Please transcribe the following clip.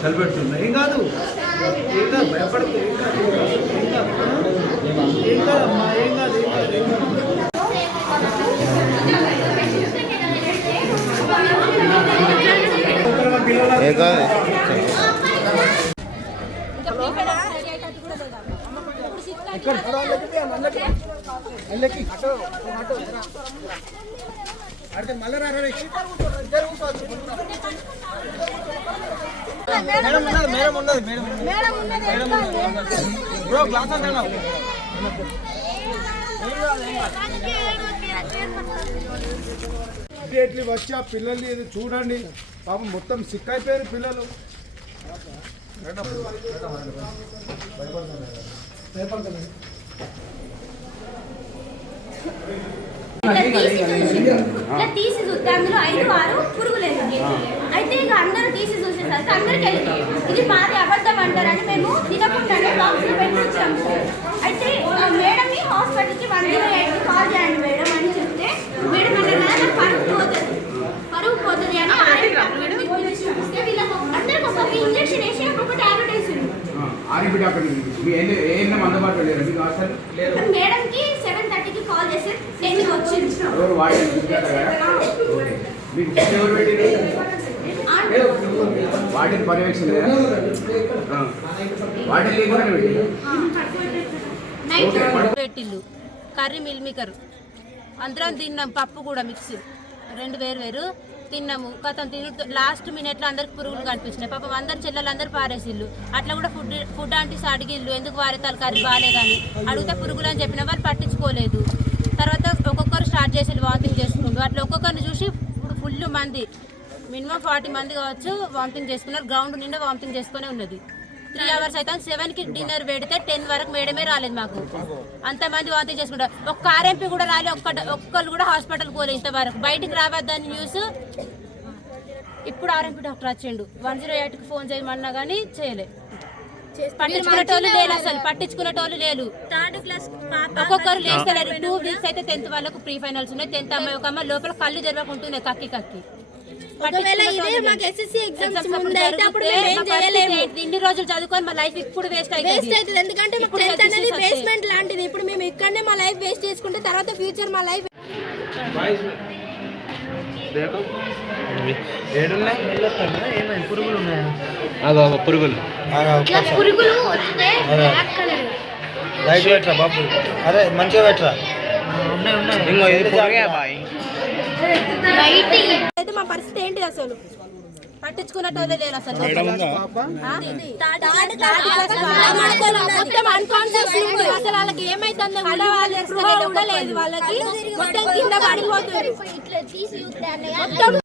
చలిపెడుతున్నా ఏం కాదు భయపడదు ఏం కాదమ్మా ఏం కాదు అడితే మళ్ళీ మేడం ఉన్నది మేడం ఉన్నది మేడం బ్రో గ్లాస్ అంటే ఇమీడియట్లీ వచ్చి ఆ పిల్లల్ని ఇది చూడండి పాపం మొత్తం సిక్ అయిపోయారు పిల్లలు. తీసి చూస్తే అందులో 5-6 పురుగులేదు. అయితే ఇక అందరూ తీసి చూసేసరికి అందరికి వెళ్ళి ఇది మాది అబద్ధం అంటారని మేము తినకుండానే బాక్సులు పెట్టి వచ్చాము. అయితే మేడంని హాస్పిటల్కి 108కి కాల్ చేయండి మేడం అని చెప్తే మేడం అన్నారు పరుగు పోతుంది అని అందరికి ఒక్కొక్క ఇంజక్షన్ వేసి ఒక్కొక్క టాబ్లెట్ వేసింది. మేడంకి 7:30కి కాల్ చేసి 10కి వచ్చింది. వాటిని పర్యవేక్షణ పెట్టిల్లు కర్రీ మిల్ మేకర్ అందరం తిన్నాం. పప్పు కూడా మిక్స్ 2 వేరు తిన్నాము. కథం లాస్ట్ మినిట్లో అందరికి పురుగులు కనిపించినాయి. పాపం అందరు చెల్లెలు అందరు పారేసిల్లు. అట్లా కూడా ఫుడ్ ఆంటీస్ అడిగిల్లు ఎందుకు వారేతాలు కర్రీ బాగాలేదని అడిగితే పురుగులు అని చెప్పిన వాళ్ళు పట్టించుకోలేదు. తర్వాత ఒక్కొక్కరు స్టార్ట్ చేసి వామిటింగ్ చేసుకుంటూ అట్లా ఒక్కొక్కరిని చూసి ఇప్పుడు ఫుల్ మంది మినిమం 40 మంది కావచ్చు వామిటింగ్ చేసుకున్నారు. గ్రౌండ్ నిండా వామిటింగ్ చేసుకునే ఉన్నది. 3 hours అయితే 7కి డిన్నర్ పెడితే 10 వరకు మేడమే రాలేదు మాకు. అంతమంది వామిటింగ్ చేసుకుంటారు. ఒక్క ఆర్ఎంపీ కూడా రాలేదు. ఒక్కళ్ళు కూడా హాస్పిటల్కి పోలేదు ఇంతవరకు. బయటికి రావద్దని న్యూస్. ఇప్పుడు ఆర్ఎంపీ డాక్టర్ వచ్చిండు. 108కి ఫోన్ చేయమన్నా కానీ చేయలేదు. పట్టించుకునేటోళ్ళు లేరు, అసలు పట్టించుకునేటోళ్ళు లేరు. ఒక్కొక్కరు లేస్తలేరు. 2 weeks అయితే 10th వాళ్ళకు ప్రీ ఫైనల్స్ ఉన్నాయి. 10th అమ్మాయి ఒక అమ్మాయి లోపల కళ్ళు జరగకుంటున్నాయి కక్కి. ఇన్ని రోజులు చదువుకొని మా లైఫ్ ఇప్పుడు వేస్ట్ అవుతుంది. ఎందుకంటే బేస్మెంట్ లాంటిది. ఇప్పుడు మేము ఇక్కడనే మా లైఫ్ వేస్ట్ చేసుకుంటే తర్వాత ఫ్యూచర్ మా లైఫ్ పురుగులు లైట్ పెట్టరా బాబు. అరే మంచిగా పెట్టరా. అయితే మా పరిస్థితి ఏంటి అసలు పట్టించుకున్నట్టు లేరు అసలు. అసలు వాళ్ళకి ఏమైతుందో వాళ్ళకి మొత్తం కింద పడిపోతుంది.